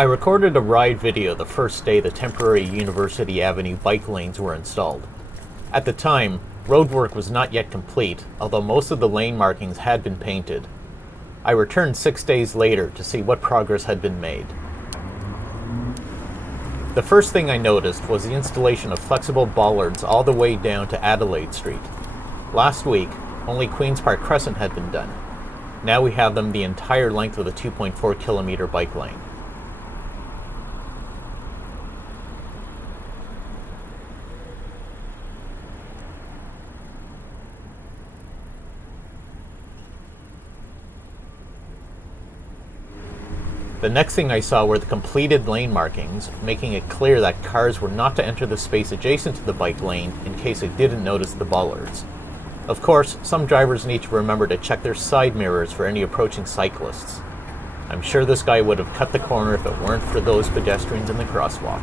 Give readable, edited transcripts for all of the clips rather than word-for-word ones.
I recorded a ride video the first day the temporary University Avenue bike lanes were installed. At the time, roadwork was not yet complete, although most of the lane markings had been painted. I returned 6 days later to see what progress had been made. The first thing I noticed was the installation of flexible bollards all the way down to Adelaide Street. Last week, only Queen's Park Crescent had been done. Now we have them the entire length of the 2.4 kilometer bike lane. The next thing I saw were the completed lane markings, making it clear that cars were not to enter the space adjacent to the bike lane in case they didn't notice the bollards. Of course, some drivers need to remember to check their side mirrors for any approaching cyclists. I'm sure this guy would have cut the corner if it weren't for those pedestrians in the crosswalk.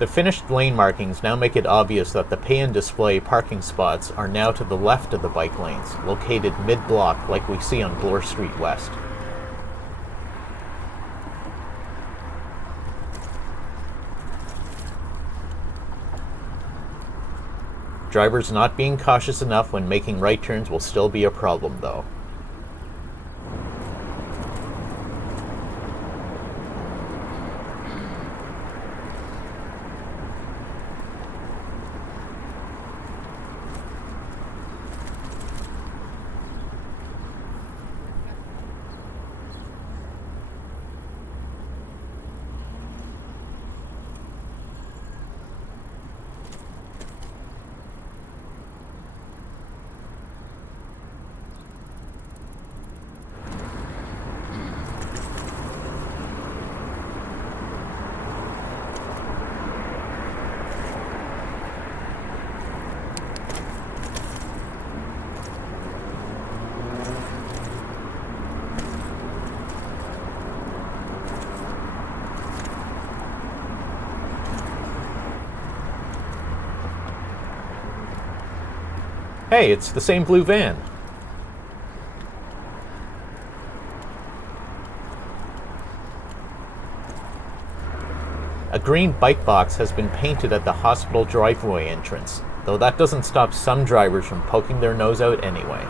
The finished lane markings now make it obvious that the pay and display parking spots are now to the left of the bike lanes, located mid-block like we see on Bloor Street West. Drivers not being cautious enough when making right turns will still be a problem, though. Hey, it's the same blue van. A green bike box has been painted at the hospital driveway entrance, though that doesn't stop some drivers from poking their nose out anyway.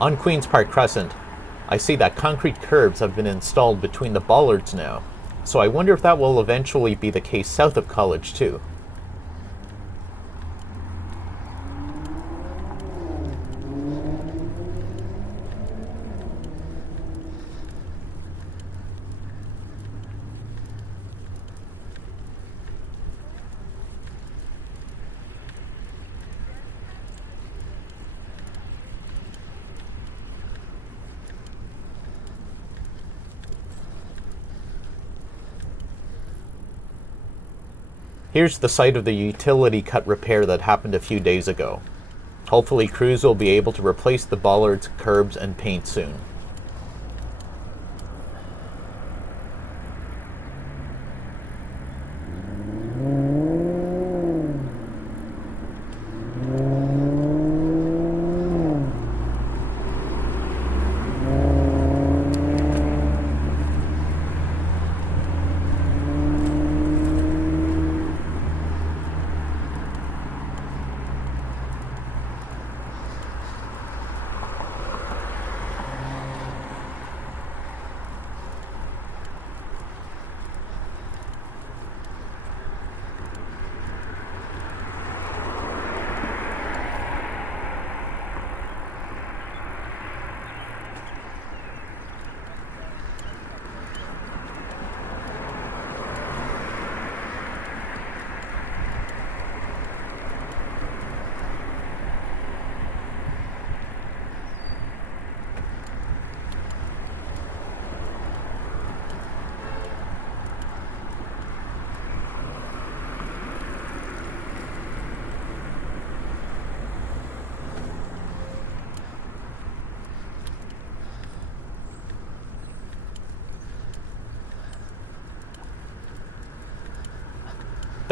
On Queen's Park Crescent, I see that concrete curbs have been installed between the bollards now, so I wonder if that will eventually be the case south of College too. Here's the site of the utility cut repair that happened a few days ago. Hopefully crews will be able to replace the bollards, curbs, and paint soon.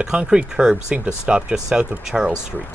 concrete curb seemed to stop just south of Charles Street.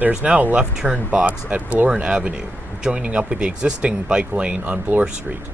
There's now a left turn box at Bloor Avenue, joining up with the existing bike lane on Bloor Street.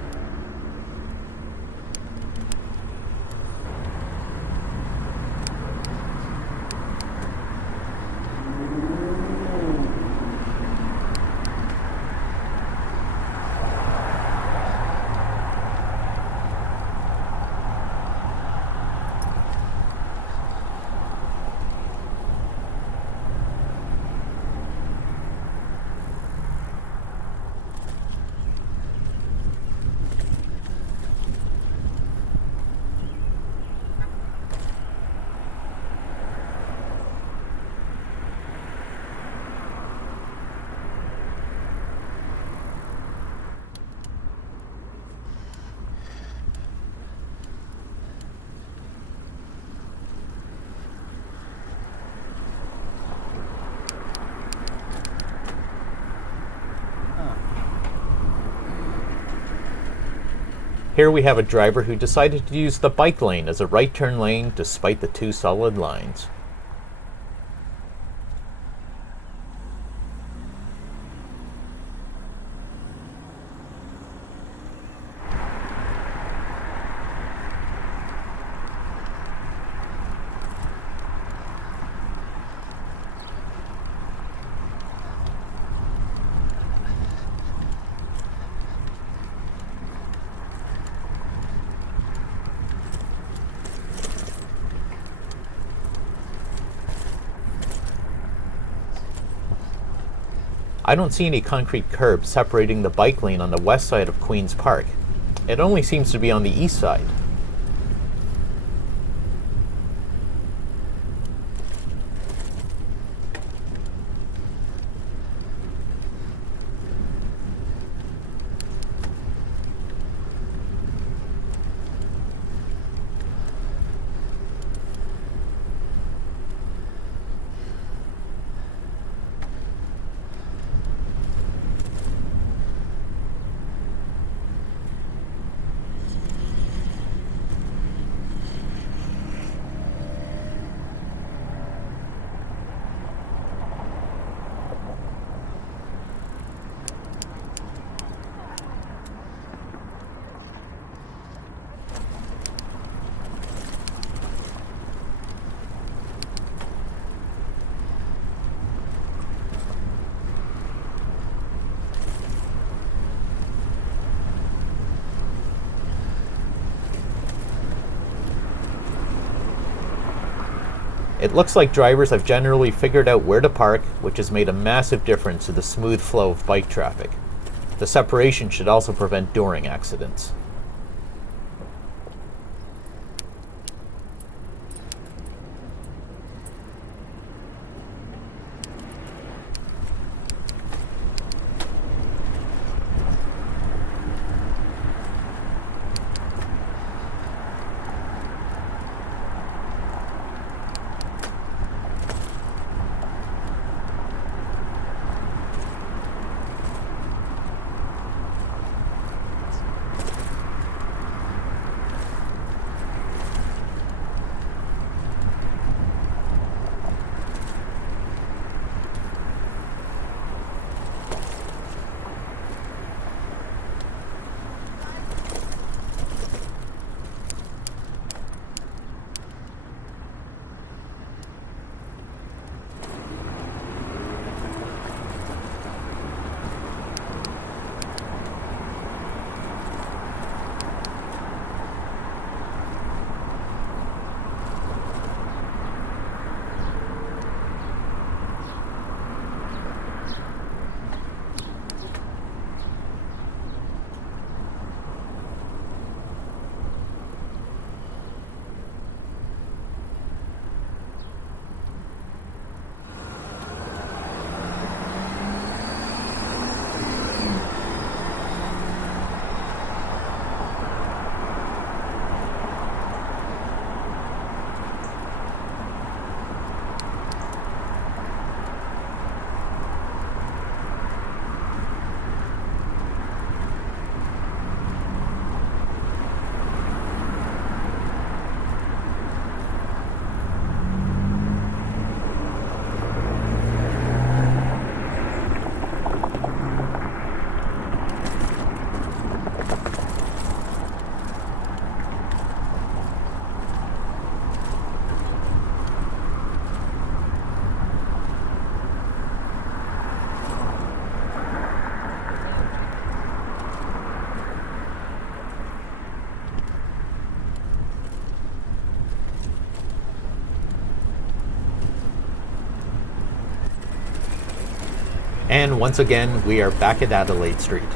Here we have a driver who decided to use the bike lane as a right turn lane despite the two solid lines. I don't see any concrete curb separating the bike lane on the west side of Queen's Park. It only seems to be on the east side. It looks like drivers have generally figured out where to park, which has made a massive difference to the smooth flow of bike traffic. The separation should also prevent dooring accidents. And once again, we are back at Adelaide Street.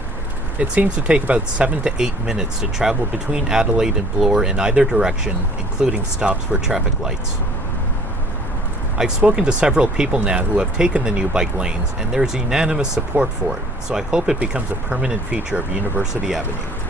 It seems to take about 7 to 8 minutes to travel between Adelaide and Bloor in either direction, including stops for traffic lights. I've spoken to several people now who have taken the new bike lanes, and there's unanimous support for it, so I hope it becomes a permanent feature of University Avenue.